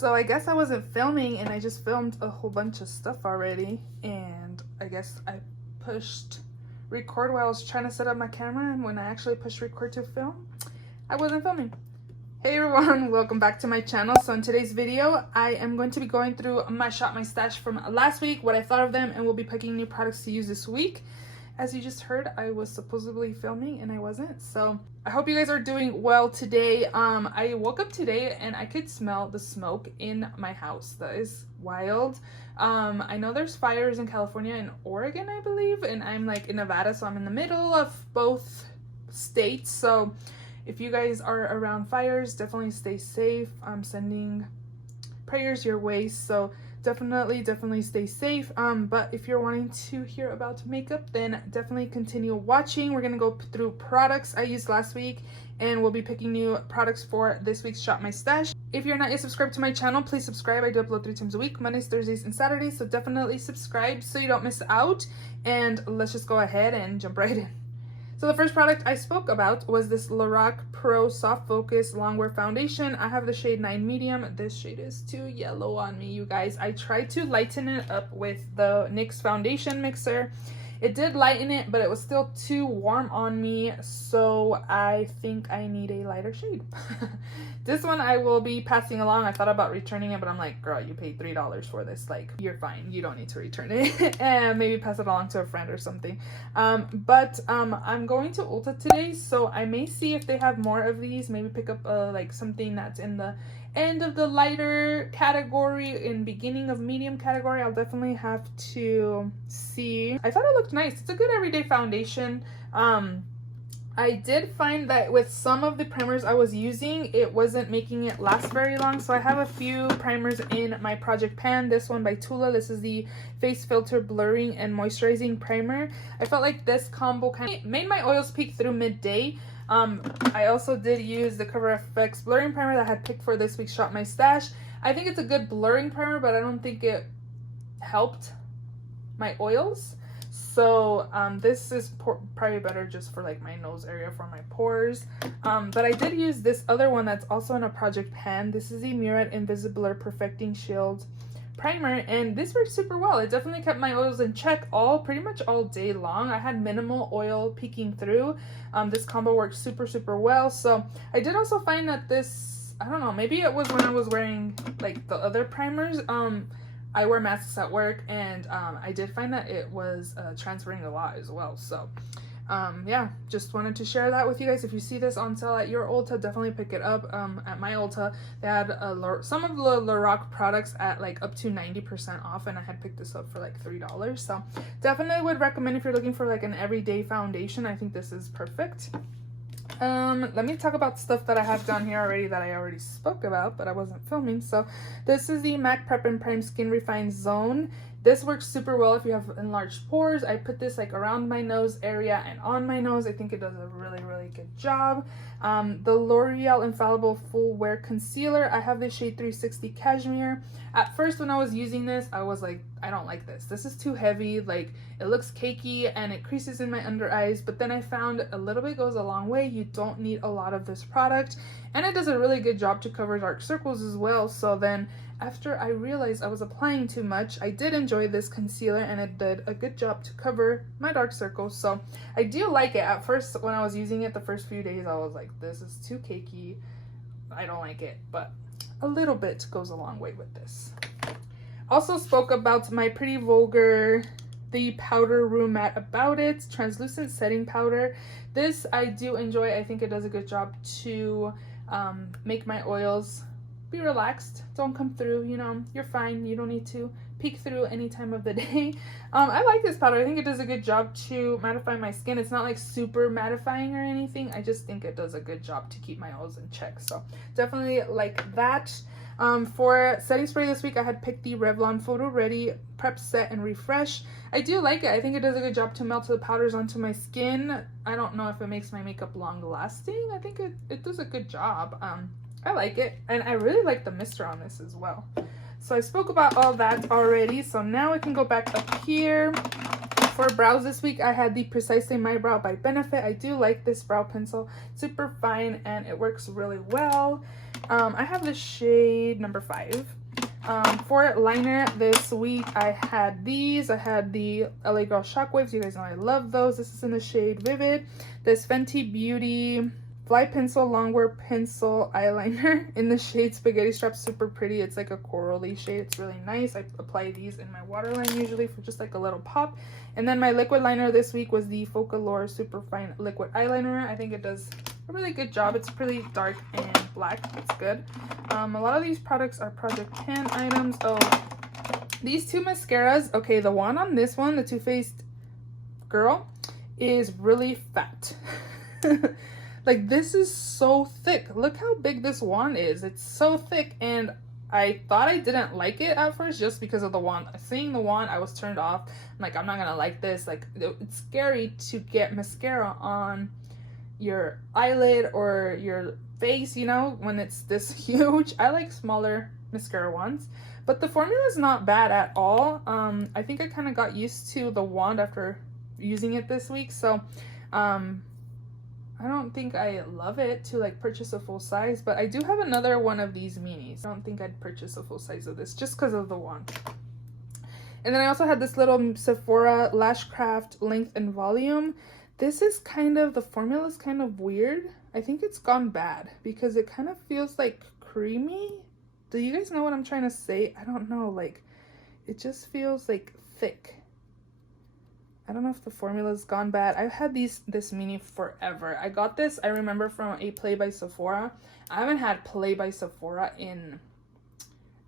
So I guess I wasn't filming and I just filmed a whole bunch of stuff already, and I guess I pushed record while I was trying to set up my camera, and when I actually pushed record to film, I wasn't filming. Hey everyone, welcome back to my channel. So in today's video, I am going to be going through my shop, my stash from last week, what I thought of them, and we'll be picking new products to use this week. As you just heard, I was supposedly filming and I wasn't. So I hope you guys are doing well today. I woke up today and I could smell the smoke in my house. That is wild. I know there's fires in California and Oregon, I believe, and I'm like in Nevada, so I'm in the middle of both states. So if you guys are around fires, definitely stay safe. I'm sending prayers your way. So definitely stay safe. But if you're wanting to hear about makeup, then definitely continue watching. We're gonna go through products I used last week, and we'll be picking new products for this week's Shop My Stash. If you're not yet subscribed to my channel, please subscribe. I do upload 3 times a week, Mondays, Thursdays, and Saturdays, so definitely subscribe so you don't miss out. And let's just go ahead and jump right in. So the first product I spoke about was this Lorac Pro Soft Focus Longwear Foundation. I have the shade 9 Medium. This shade is too yellow on me, you guys. I tried to lighten it up with the NYX foundation mixer. It did lighten it, but it was still too warm on me, so I think I need a lighter shade. This one I will be passing along. I thought about returning it, but I'm like, girl, you paid $3 for this. Like, you're fine. You don't need to return it. And maybe pass it along to a friend or something. I'm going to Ulta today, so I may see if they have more of these. Maybe pick up like something that's in the end of the lighter category, in beginning of medium category. I'll definitely have to see. I thought it looked nice. It's a good everyday foundation. I did find that with some of the primers I was using, it wasn't making it last very long. So I have a few primers in my project pan. This one by Tula. This is the Face Filter Blurring and Moisturizing Primer. I felt like this combo kind of made my oils peak through midday. I also did use the Cover FX Blurring Primer that I had picked for this week's Shop My Stash. I think it's a good blurring primer, but I don't think it helped my oils. So this is probably better just for like my nose area for my pores. But I did use this other one that's also in a project pan. This is the Murad Invisiblur Perfecting Shield Primer, and this works super well. It definitely kept my oils in check pretty much all day long. I had minimal oil peeking through. This combo works super well. So I did also find that this, I don't know, maybe it was when I was wearing like the other primers. I wear masks at work, and I did find that it was transferring a lot as well. So yeah, just wanted to share that with you guys. If you see this on sale at your Ulta, definitely pick it up. At my Ulta, they had some of the Lorac products at like up to 90% off, and I had picked this up for like $3. So definitely would recommend if you're looking for like an everyday foundation. I think this is perfect. Let me talk about stuff that I have down here already that I already spoke about, but I wasn't filming. So this is the MAC Prep and Prime Skin Refine Zone. This works super well if you have enlarged pores. I put this like around my nose area and on my nose. I think it does a really good job. The L'Oreal Infallible Full Wear Concealer. I have the shade 360 Cashmere. At first when I was using this, I was like, I don't like this. This is too heavy. Like, it looks cakey and it creases in my under eyes. But then I found a little bit goes a long way. You don't need a lot of this product. And it does a really good job to cover dark circles as well. So then after I realized I was applying too much, I did enjoy this concealer, and it did a good job to cover my dark circles. So I do like it. At first, when I was using it the first few days, I was like, this is too cakey. I don't like it, but a little bit goes a long way with this. Also spoke about my Pretty Vulgar, the Powder Room Matte About It Translucent Setting Powder. This I do enjoy. I think it does a good job to make my oils be relaxed, don't come through, you know, you're fine. You don't need to peek through any time of the day. I like this powder. I think it does a good job to mattify my skin. It's not like super mattifying or anything. I just think it does a good job to keep my oils in check. So definitely like that. For setting spray this week, I had picked the Revlon Photo Ready Prep Set and Refresh. I do like it. I think it does a good job to melt the powders onto my skin. I don't know if it makes my makeup long lasting. I think it does a good job. I like it, and I really like the mister on this as well. So I spoke about all that already, so now we can go back up here. For brows this week, I had the Precisely My Brow by Benefit. I do like this brow pencil. Super fine, and it works really well. I have the shade number 5. For liner this week, I had these. I had the LA Girl Shockwaves. You guys know I love those. This is in the shade Vivid. This Fenty Beauty Fly Pencil Longwear Pencil Eyeliner in the shade Spaghetti Strap. Super pretty. It's like a corally shade. It's really nice. I apply these in my waterline usually for just like a little pop. And then my liquid liner this week was the Focalure Super Fine Liquid Eyeliner. I think it does a really good job. It's pretty dark and black. It's good. A lot of these products are Project Pan items. Oh, these two mascaras. Okay, the one on this one, the Too Faced Girl, is really fat. Like, this is so thick. Look how big this wand is. It's so thick, and I thought I didn't like it at first just because of the wand. Seeing the wand, I was turned off. I'm like, I'm not gonna like this. Like, it's scary to get mascara on your eyelid or your face, you know, when it's this huge. I like smaller mascara ones, but the formula is not bad at all. I think I kind of got used to the wand after using it this week, so I don't think I love it to like purchase a full size, but I do have another one of these minis. I don't think I'd purchase a full size of this just because of the wand. And then I also had this little Sephora Lash Craft Length and Volume. This is kind of, the formula is kind of weird. I think it's gone bad because it kind of feels like creamy. Do you guys know what I'm trying to say? I don't know, like it just feels like thick. I don't know if the formula's gone bad. I've had this mini forever. I got this, I remember, from a Play by Sephora. I haven't had Play by Sephora in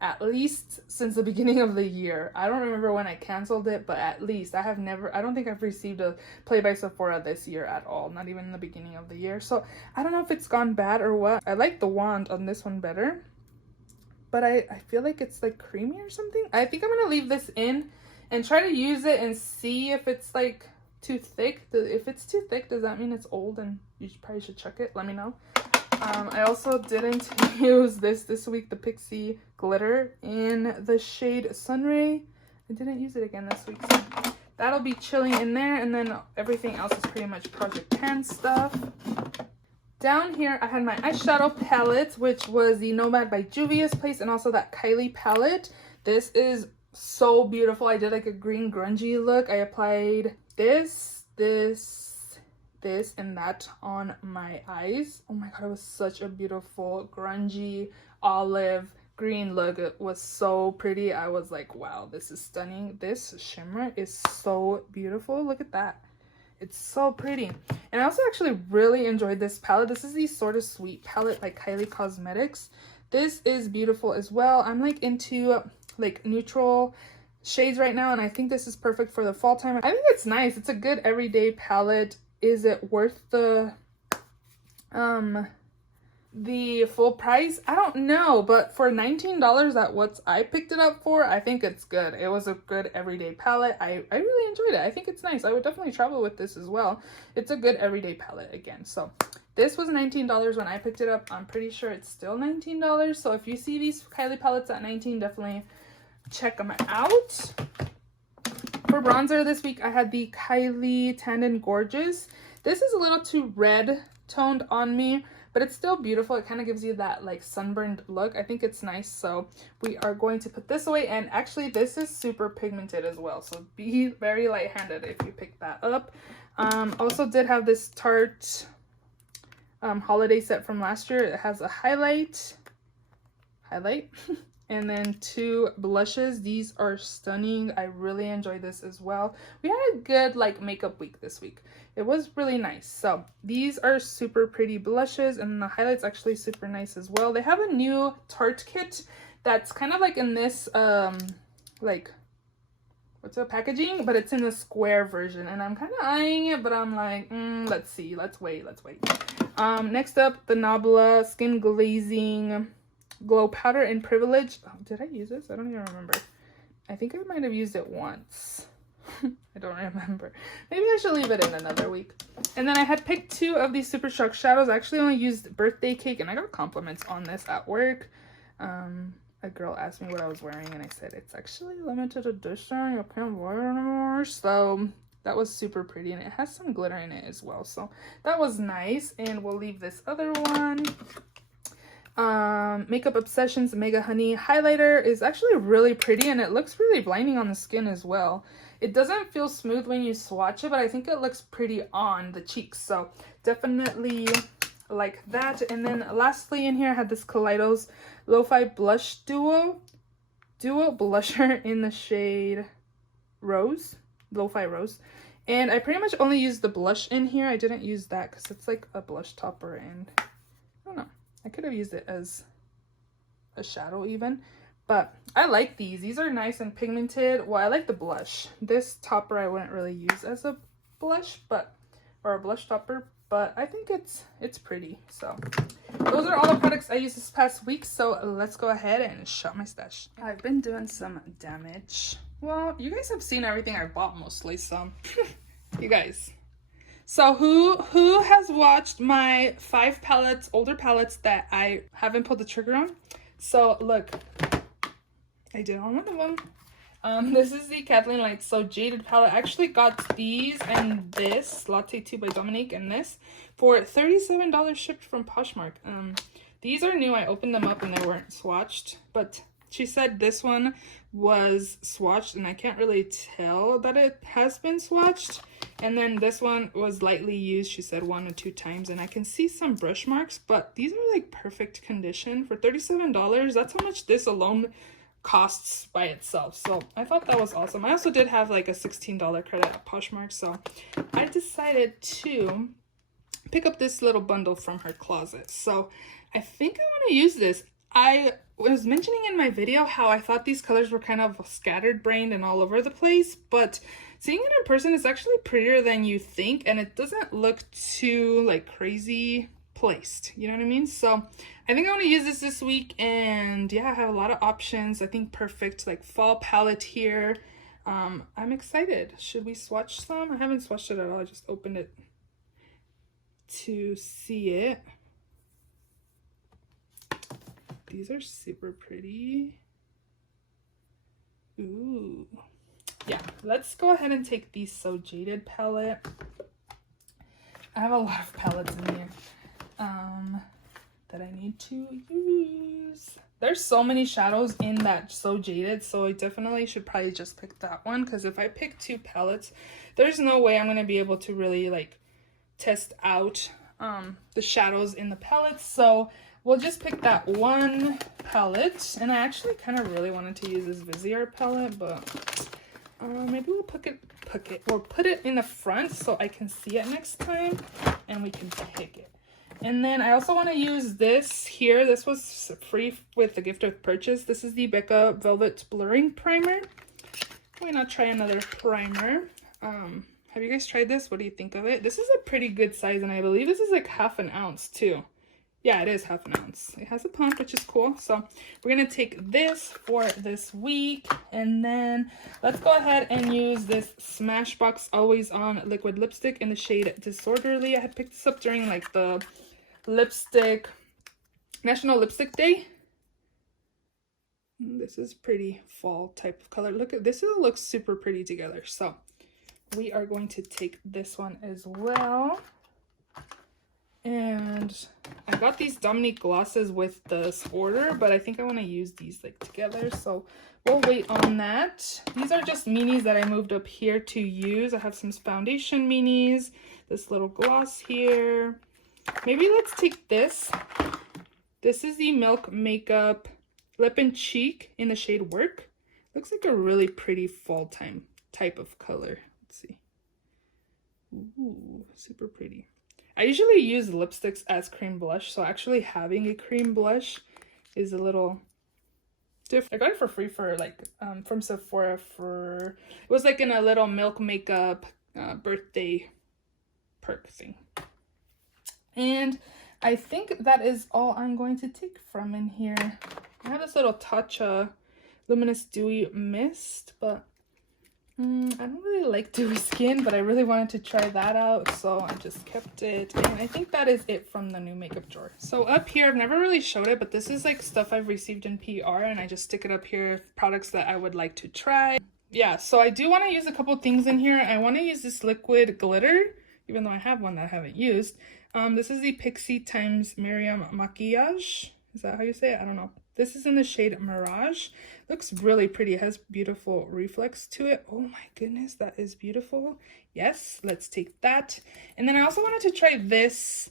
at least since the beginning of the year. I don't remember when I canceled it, but at least I don't think I've received a Play by Sephora this year at all, not even in the beginning of the year. So I don't know if it's gone bad or what. I like the wand on this one better, but I feel like it's like creamy or something. I think I'm gonna leave this in and try to use it and see if it's like too thick. If it's too thick, does that mean it's old and you probably should check it? Let me know. I also didn't use this week, the Pixie Glitter in the shade Sunray. I didn't use it again this week, so that'll be chilling in there. And then everything else is pretty much Project Pan stuff. Down here, I had my eyeshadow palettes, which was the Nomad by Juvia's Place and also that Kylie palette. This is so beautiful. I did like a green grungy look. I applied this, and that on my eyes. Oh my god, it was such a beautiful grungy olive green look. It was so pretty. I was like, wow, this is stunning. This shimmer is so beautiful. Look at that. It's so pretty. And I also actually really enjoyed this palette. This is the Sort of Sweet palette by Kylie Cosmetics. This is beautiful as well. I'm like into like neutral shades right now, and I think this is perfect for the fall time. I think it's nice. It's a good everyday palette. Is it worth the full price? I don't know, but for $19 at what I picked it up for, I think it's good. It was a good everyday palette. I really enjoyed it. I think it's nice. I would definitely travel with this as well. It's a good everyday palette again. So this was $19 when I picked it up. I'm pretty sure it's still $19. So if you see these Kylie palettes at $19, definitely check them out. For bronzer this week, I had the Kylie Tandem Gorgeous. This is a little too red toned on me, but it's still beautiful. It kind of gives you that like sunburned look. I think it's nice. So we are going to put this away. And actually this is super pigmented as well, so be very light-handed if you pick that up. Also did have this Tarte holiday set from last year. It has a highlight and then 2 blushes. These are stunning. I really enjoyed this as well. We had a good like makeup week this week. It was really nice. So these are super pretty blushes, and the highlight's actually super nice as well. They have a new Tarte kit that's kind of like in this like what's the packaging, but it's in the square version, and I'm kind of eyeing it, but I'm like, let's see, let's wait. Next up, the Nabla Skin Glazing Glow Powder in Privilege. Oh, did I use this? I don't even remember. I think I might have used it once. I don't remember. Maybe I should leave it in another week. And then I had picked 2 of these Super Shock shadows. I actually only used Birthday Cake, and I got compliments on this at work. A girl asked me what I was wearing, and I said it's actually limited edition. You can't wear it anymore. So that was super pretty, and it has some glitter in it as well. So that was nice. And we'll leave this other one. Makeup Obsessions Mega Honey highlighter is actually really pretty, and it looks really blinding on the skin as well. It doesn't feel smooth when you swatch it, but I think it looks pretty on the cheeks, so definitely like that. And then lastly in here, I had this Kaleidos Lo-Fi Blush Duo blusher in the shade Rose, Lo-Fi Rose. And I pretty much only used the blush in here. I didn't use that because it's like a blush topper, and I don't know, I could have used it as a shadow even, but I like these. These are nice and pigmented. Well, I like the blush. This topper I wouldn't really use as a blush, or a blush topper, but I think it's pretty. So those are all the products I used this past week. So let's go ahead and shop my stash. I've been doing some damage. Well, you guys have seen everything I bought mostly, so you guys. So who has watched my 5 palettes, older palettes that I haven't pulled the trigger on? So look, I did on one of them. This is the Kathleen Lights So Jaded palette. I actually got these and this, Latte 2 by Dominique, and this for $37 shipped from Poshmark. These are new. I opened them up and they weren't swatched, but she said this one was swatched, and I can't really tell that it has been swatched. And then this one was lightly used, she said 1 or 2 times, and I can see some brush marks, but these are like perfect condition. For $37, that's how much this alone costs by itself. So I thought that was awesome. I also did have like a $16 credit at Poshmark, so I decided to pick up this little bundle from her closet. So I think I want to use this. I was mentioning in my video how I thought these colors were kind of scattered brained and all over the place, but seeing it in person is actually prettier than you think, and it doesn't look too like crazy placed, you know what I mean? So I think I want to use this week, and yeah, I have a lot of options. I think perfect like fall palette here. I'm excited. Should we swatch some? I haven't swatched it at all. I just opened it to see it. These are super pretty. Ooh. Yeah, let's go ahead and take the So Jaded palette. I have a lot of palettes in here that I need to use. There's so many shadows in that So Jaded, so I definitely should probably just pick that one, because if I pick 2 palettes, there's no way I'm going to be able to really like test out the shadows in the palettes. So we'll just pick that one palette, and I actually kind of really wanted to use this Vizier palette, but maybe we'll put it in the front so I can see it next time and we can pick it. And then I also want to use this here. This was free with the gift of purchase. This is the Becca Velvet Blurring Primer. Why not try another primer? Have you guys tried this? What do you think of it? This is a pretty good size, and I believe this is like ½ an ounce too. Yeah, it is ½ an ounce. It has a pump, which is cool. So we're going to take this for this week. And then let's go ahead and use this Smashbox Always On liquid lipstick in the shade Disorderly. I had picked this up during like the National Lipstick Day. This is pretty fall type of color. Look at this. It looks super pretty together. So we are going to take this one as well. And I got these Dominique glosses with this order, but I think I want to use these like together, so we'll wait on that. These are just minis that I moved up here to use. I have some foundation minis, this little gloss here. Maybe let's take this. This is the Milk Makeup Lip and Cheek in the shade Work. Looks like a really pretty fall time type of color. Let's see. Ooh, super pretty. I usually use lipsticks as cream blush, so actually having a cream blush is a little different. I got it for free for like from Sephora for, it was like in a little Milk Makeup birthday perk thing. And I think that is all I'm going to take from in here. I have this little Tatcha Luminous Dewy Mist, but I don't really like dewy skin, but I really wanted to try that out, so I just kept it. And I think that is it from the new makeup drawer. So up here, I've never really showed it, but this is like stuff I've received in PR, and I just stick it up here, products that I would like to try. Yeah, so I do want to use a couple things in here. I want to use this liquid glitter, even though I have one that I haven't used. This is the Pixie times Miriam Maquillage. Is that how you say it? I don't know. This is in the shade Mirage. Looks really pretty. It has beautiful reflex to it. Oh my goodness, that is beautiful. Yes, let's take that. And then I also wanted to try this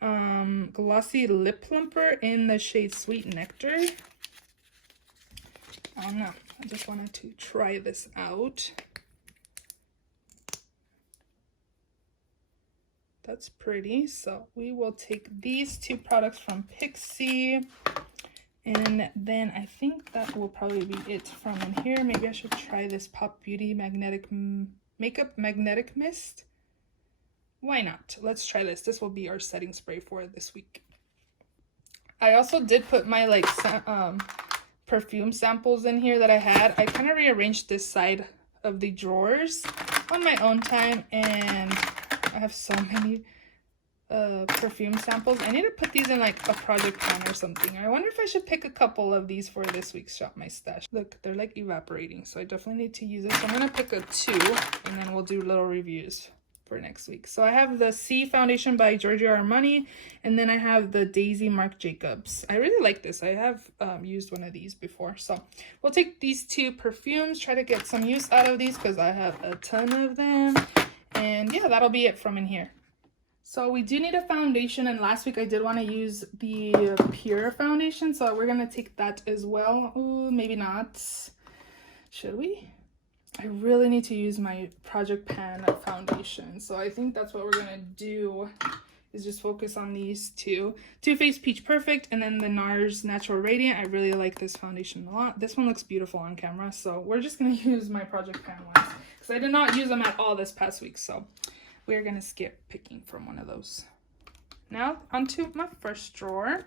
glossy lip plumper in the shade Sweet Nectar. I don't know. I just wanted to try this out. That's pretty. So we will take these two products from Pixie. And then I think that will probably be it from in here. Maybe I should try this Pop Beauty Makeup Magnetic Mist. Why not? Let's try this. This will be our setting spray for this week. I also did put my like perfume samples in here that I had. I kind of rearranged this side of the drawers on my own time, and I have so many perfume samples. I need to put these in like a project pan or something. I wonder if I should pick a couple of these for this week's Shop My Stash. Look, they're like evaporating, so I definitely need to use it. So I'm gonna pick a 2, and then we'll do little reviews for next week. So I have the C foundation by Giorgio Armani, and then I have the Daisy Marc Jacobs. I really like this. I have used one of these before. So we'll take these 2 perfumes, try to get some use out of these because I have a ton of them. And yeah, that'll be it from in here. So we do need a foundation, and last week I did want to use the Pure foundation, so we're going to take that as well. Ooh, maybe not. Should we? I really need to use my Project Pan foundation, so I think that's what we're going to do, is just focus on these 2. Too Faced Peach Perfect, and then the NARS Natural Radiant. I really like this foundation a lot. This one looks beautiful on camera, so we're just going to use my Project Pan ones, because I did not use them at all this past week, so we're going to skip picking from one of those. Now, onto my first drawer.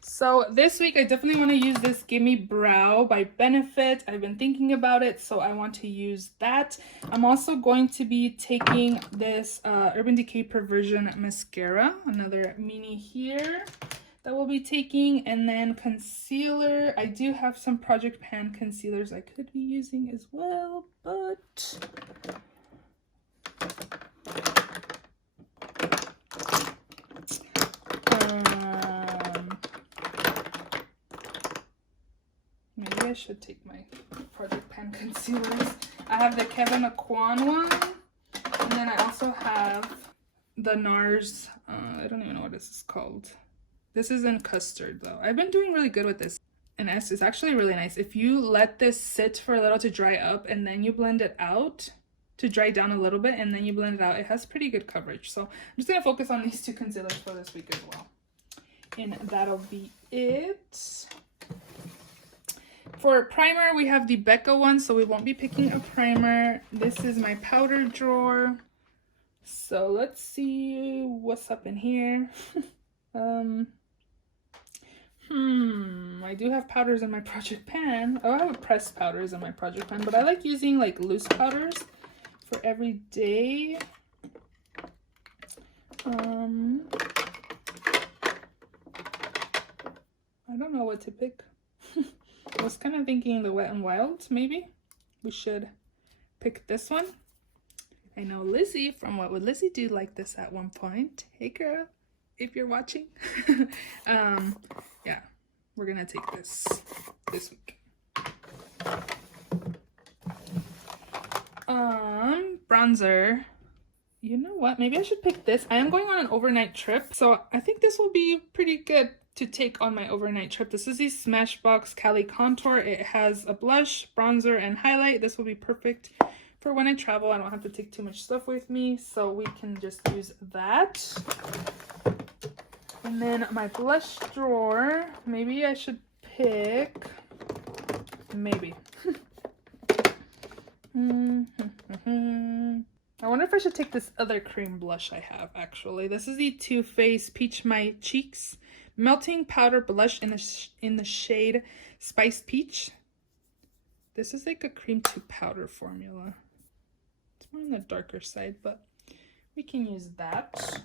So this week, I definitely want to use this Gimme Brow by Benefit. I've been thinking about it, so I want to use that. I'm also going to be taking this Urban Decay Perversion Mascara, another mini here that we'll be taking. And then concealer. I do have some Project Pan concealers I could be using as well, but maybe I should take my Project Pan concealers. I have the Kevin Aquan one, and then I also have the NARS, I don't even know what this is called. This is in custard though. I've been doing really good with this, and it's actually really nice. If you let this sit for a little to dry up, and then you blend it out, to dry down a little bit, and then you blend it out, it has pretty good coverage. So I'm just going to focus on these 2 concealers for this week as well. And that'll be it. For primer, we have the Becca one, so we won't be picking a primer. This is my powder drawer. So let's see what's up in here. I do have powders in my Project Pan. Oh, I have pressed powders in my Project Pan, but I like using like loose powders for every day. I don't know what to pick. I was kind of thinking the Wet n Wild, maybe. We should pick this one. I know Lizzie from What Would Lizzie Do liked this at one point. Hey girl, if you're watching. Yeah, we're gonna take this week. Bronzer. You know what? Maybe I should pick this. I am going on an overnight trip, so I think this will be pretty good to take on my overnight trip. This is the Smashbox Cali Contour. It has a blush, bronzer, and highlight. This will be perfect for when I travel. I don't have to take too much stuff with me, so we can just use that. And then my blush drawer. Maybe I should pick... Maybe. I wonder if I should take this other cream blush I have, actually. This is the Too Faced Peach My Cheeks Melting Powder Blush in the shade Spiced Peach. This is like a cream to powder formula. It's more on the darker side, but we can use that.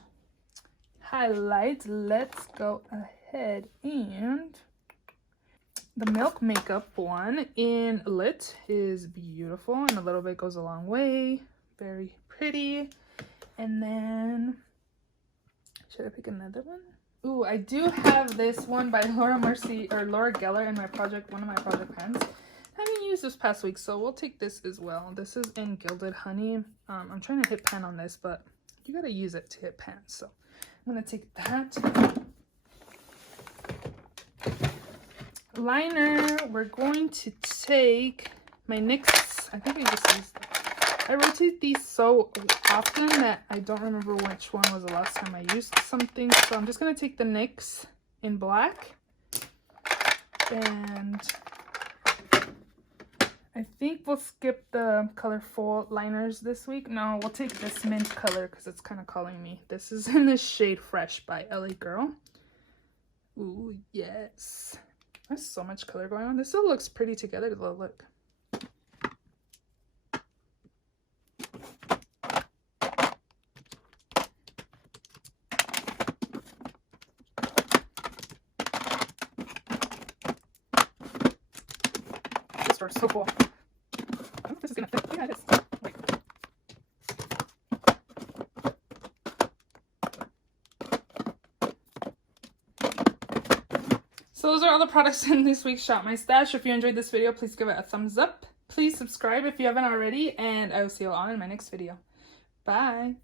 Highlight. Let's go ahead and... The Milk Makeup one in Lit is beautiful, and a little bit goes a long way. Very pretty. And then, should I pick another one? Ooh, I do have this one by Laura Geller in my project, one of my project pens. I haven't used this past week, so we'll take this as well. This is in Gilded Honey. I'm trying to hit pen on this, but you gotta use it to hit pen. So I'm gonna take that. Liner, we're going to take my NYX. I think I just used them. I rotate these so often that I don't remember which one was the last time I used something. So I'm just going to take the NYX in black. And I think we'll skip the colorful liners this week. No, we'll take this mint color because it's kind of calling me. This is in the shade Fresh by LA Girl. Ooh, yes. There's so much color going on. This still looks pretty together though, look. This store is so cool. I don't know if this is gonna fit. Yeah, it is. Wait. So those are all the products in this week's Shop My Stash. If you enjoyed this video, please give it a thumbs up. Please subscribe if you haven't already, and I will see you all in my next video. Bye!